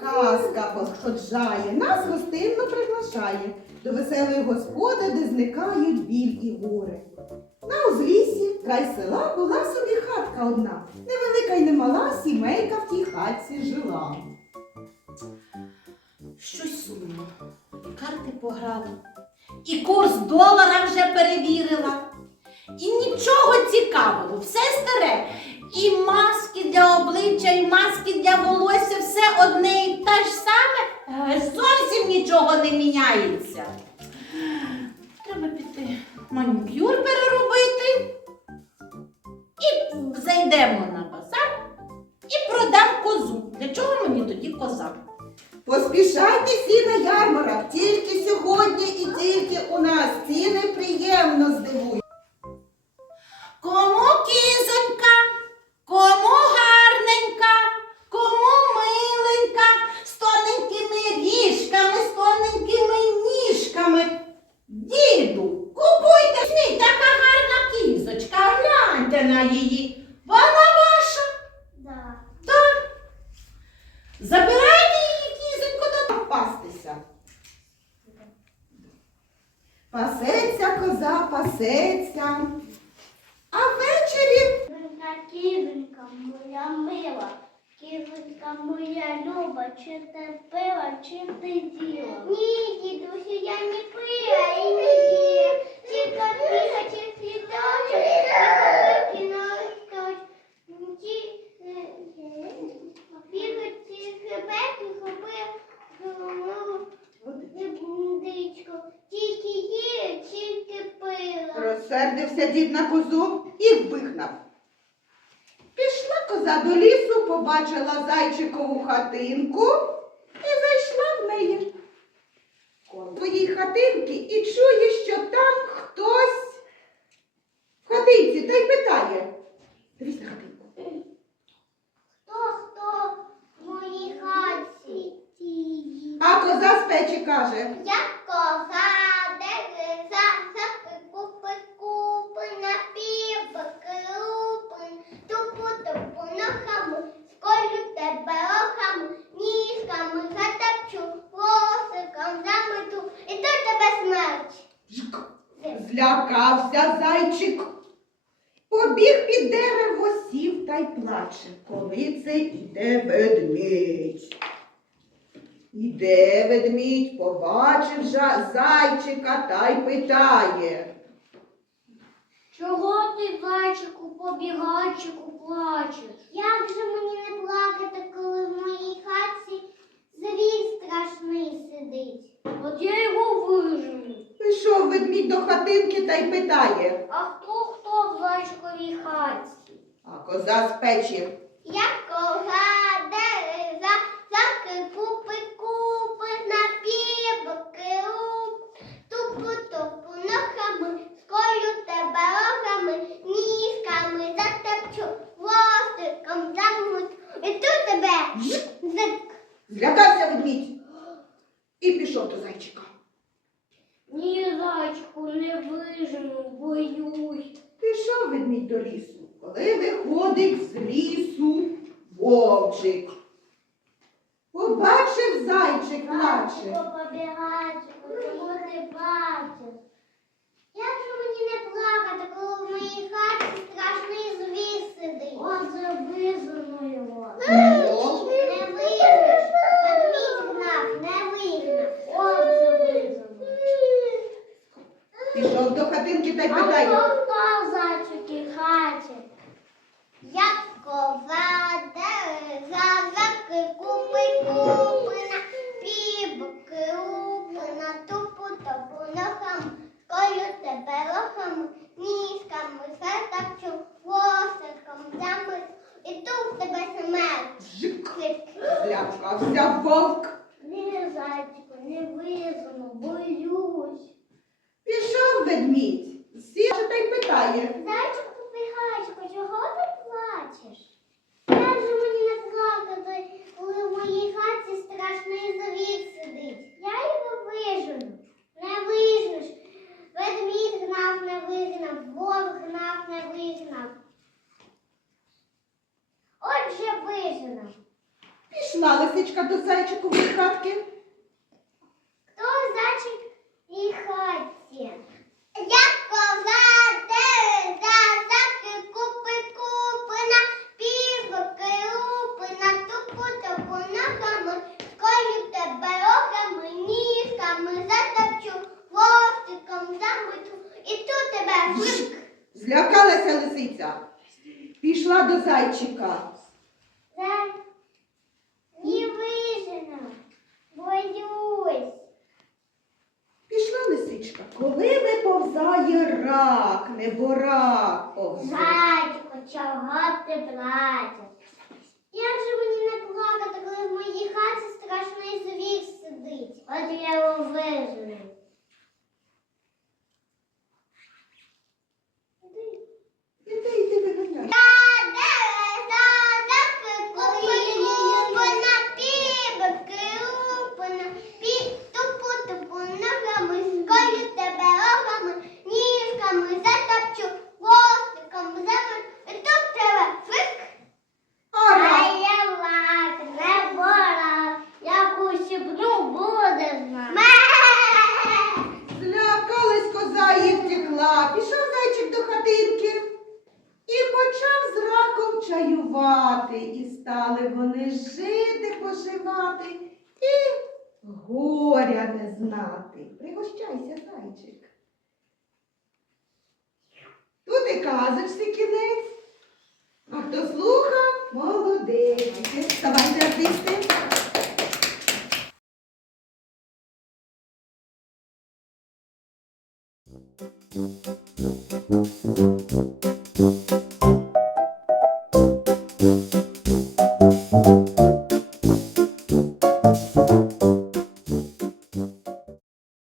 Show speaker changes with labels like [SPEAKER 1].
[SPEAKER 1] Казка походжає, нас гостинно приглашає до веселої господи, де зникають біль і горе. На узліссі край села була собі хатка одна, невелика й немала сімейка в тій хатці жила.
[SPEAKER 2] Щось сумно. Карти пограла. І курс долара вже цікавого, все старе. І маски для обличчя, і маски для волосся, все одне і те ж саме. Е, Зовсім нічого не міняється. Треба піти манікюр переробити.
[SPEAKER 1] Пасеться коза, пасеться. А ввечері
[SPEAKER 3] Моя кізонька моя мила, кізонька моя люба, чи ти пила, чи ти діла? Ні, дідусю, я не пила і не діла. Чи капіха, чи світочок, чи кіночка, чи
[SPEAKER 1] розсердився дід на козу і вигнав. Пішла коза до лісу, побачила зайчикову хатинку і зайшла в неї. Коло твоїй хатинки і чує, що там хтось в хатинці та й питає. Дивись на хатинку.
[SPEAKER 3] Хто хто в моїй хаті?
[SPEAKER 1] А коза з печі каже.
[SPEAKER 3] Я коза, дереза, заки купи купи, на півбаки лупи, тупу тупу ногами, сколю тебе рохами, ніжками затопчу, волосиком замету, і тут тебе смерть.
[SPEAKER 1] Жк. Злякався зайчик. Побіг під дерево, сів та й плаче, коли це іде ведмідь. Іде ведмідь, побачив жа- зайчика та й питає.
[SPEAKER 3] Чого ти, зайчику, побігайчику, плачеш? Як же мені не плакати, коли в моїй хатці звір страшний сидить? От я його вижену.
[SPEAKER 1] Ведмідь до хатинки та й питає,
[SPEAKER 3] А хто хто в зайчиковій хатці?
[SPEAKER 1] а коза з печі.
[SPEAKER 3] Я коза, дереза, заки купи купи, на півки рук, тупу тупу ногами, сколю тебе рогами, ніжками затопчу, хвостиком замут, і тут тебе зик.
[SPEAKER 1] Злякався ведмідь і пішов до зайчика.
[SPEAKER 3] Ні, зайчику, не вижену, боюсь.
[SPEAKER 1] Пішов ведмідь до лісу. Коли виходить з лісу вовчик. Побачив зайчик плаче.
[SPEAKER 3] Побігайчику, чому ти бачиш? Як же мені не плакати, коли в моїй хаті страшний звір сидить вижену його.
[SPEAKER 1] Ну,
[SPEAKER 3] Не вигнаш. Ведмідь гнав, не вигнав. Отже, вижену.
[SPEAKER 1] Пішов до хатинки та й
[SPEAKER 3] А
[SPEAKER 1] питає.
[SPEAKER 3] хто хто в зайчикій хаті? Як коза, дереза, заки, купи, купи, на півки, рупи, на тупу, топу, ногам, колю тебе рохами, ніжками, затопчу, хвостиком, замить, і тут тебе смерть.
[SPEAKER 1] Жик. Злякався вовк.
[SPEAKER 3] Не, зайчику, не визину, боюсь.
[SPEAKER 1] Пішов ведмідь. Сів та й питає.
[SPEAKER 3] Зайчику, побігайчику, чого ти плачеш? Як же мені не плакати, коли в моїй хаті страшний завік сидить? Я його вижену. Не вижнеш. Ведмідь гнав, не вигнав, вовк гнав, не вигнав.
[SPEAKER 1] Лисичка до зайчикової хатки.
[SPEAKER 3] Хто зайчик і хаті? Я коза, де заки, купи, купина, півки, лупина, тупу, тупу, ногами, скою тебе рогами, ніжками, затопчу, хвостиком замету, і тут тебе флик.
[SPEAKER 1] Злякалася лисиця. Пішла до зайчика.
[SPEAKER 3] Зай, не вижена, боюсь.
[SPEAKER 1] Пішла лисичка. Коли виповзає рак, неборак.
[SPEAKER 3] Зайчику, чого ти плачеш?
[SPEAKER 1] працювати, і стали вони жити, поживати і горя не знати. Пригощайся, зайчик. Тут і казочці кінець, а хто слухав, молодець. Давайте артисти. Thank you.